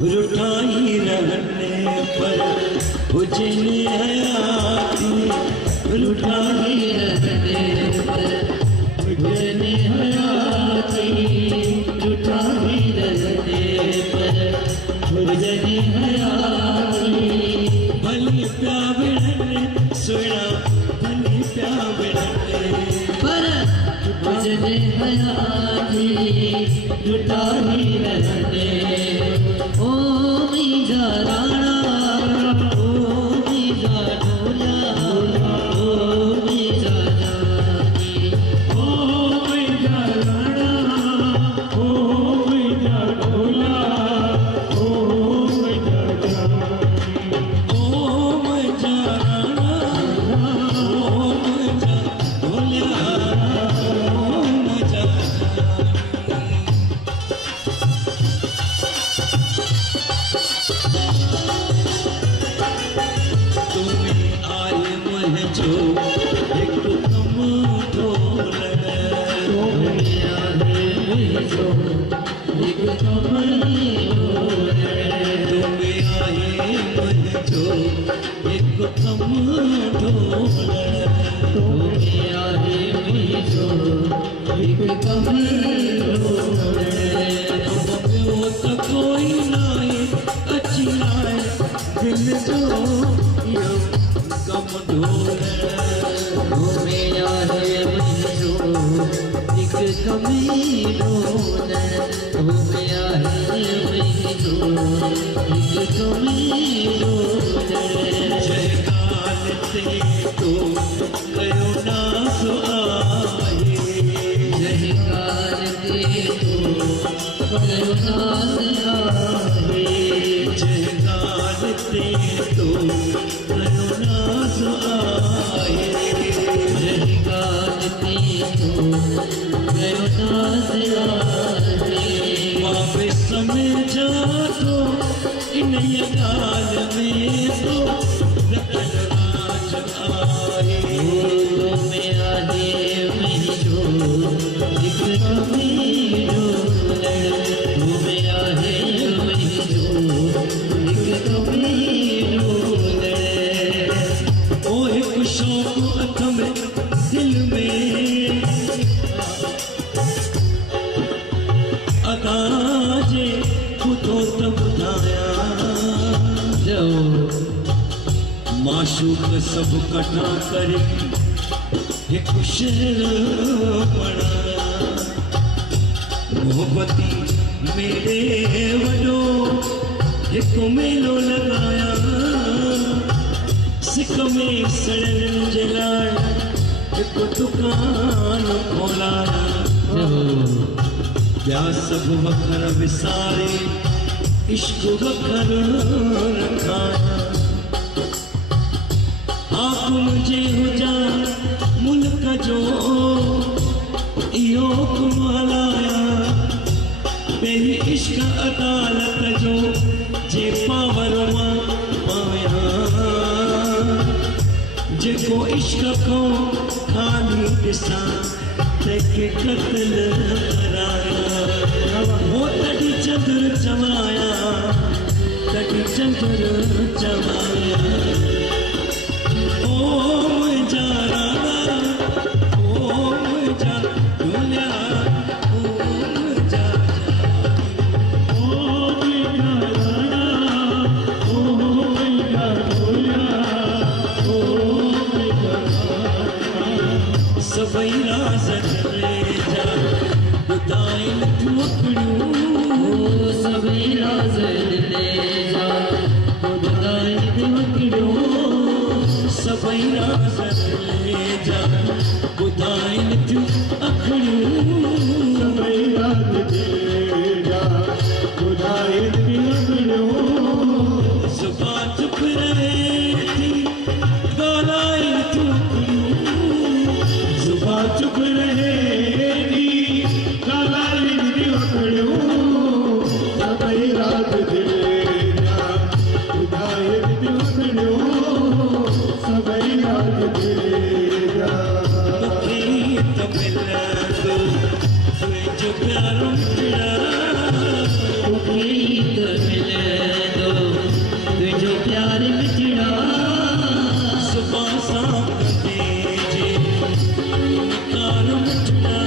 रुठाई रहने पर हुजन हयाती, रुठाई रहने पर हुजन हयाती, रुठाई रहने पर हुजन हयाती। भली प्यावड़न सुना भली प्यावड़न पर हुजन हयाती, रुठाई रहने। ओ मीजा राणा, ओ मीजा ढोला, ओ मीजा रानी, ओ मीजा राणा, ओ मीजा ढोला, ओ मीजा रानी, ओ मीजा राणा, ओ मीजा ढोला, ओ मीजा जो एक कम ढोलण, तुम्हें आए जो एक कम ढोलण, तुम्हें आए जो एक कम ढोलण, तुम्हें आए जो एक कम ढोलण। वो तो कोई नाए अच्छी नाए दिल जो यो कम ढोलण, तुम्हें आए जो एक कमी ढोलण, तुम्हें आए जो एक कमी ढोलण। जयकाल ते तो कयो नास आए, जयकाल ते तो कयो नास आए, जयकाल ते तो कयो नास आए, जयकाल ते तो कयो नास आए। वापस समझा तो इन गाल में तो रतन राज आए, तुम्हें आए जो एक कमी ढोलण, तुम्हें आए जो एक कमी ढोलण। ओ एक शौक अथ में दिल में अदाजे खुदो त ॿुधाया, जो माशूक सब कठा करे हिकु शेर बणाया। मोहब्बती मेरे वॾो हिकु मेलो लॻाया, सिक में सड़न जे लाइ हिकु दुकान खोलाया। ॿिया सभु वखर विसारे इश्क वखर रखाया। आप मुझे हुजा मुल्क जो इहो हलाया, पहिरीं इश्क अदालत जो जे पावर मां पाया, जेको इश्क को खाली ॾिसां तंहिंखे क़त्ल कराया। वो तॾहिं चंद्र चवाया, तॾहिं चंद्र चवाया। ओ मुंहिंजा राणा, ओ मुंहिंजा ढोलिया, ओ मुंहिंजा ओ मुंहिंजा राणा, ओ मुंहिंजा ढोलिया, ओ मुंहिंजा राणा। सभई राज़ जा ॿुधाइनि थियूं अखड़ियूं, सभई राज़ जा ॿुधाइनि थियूं अखड़ियूं, सभई राज़ जा ॿुधाइनि थियूं अखड़ियूं, सभई राज़ जा ॿुधाइनि थियूं अखड़ियूं। ज़ुबान चुप रहे थी ॻाल्हाइनि थियूं अखड़ियूं, ज़ुबान चुप रहे थी ॻाल्हाइनि थियूं अखड़ियूं, सभई राज़ चुना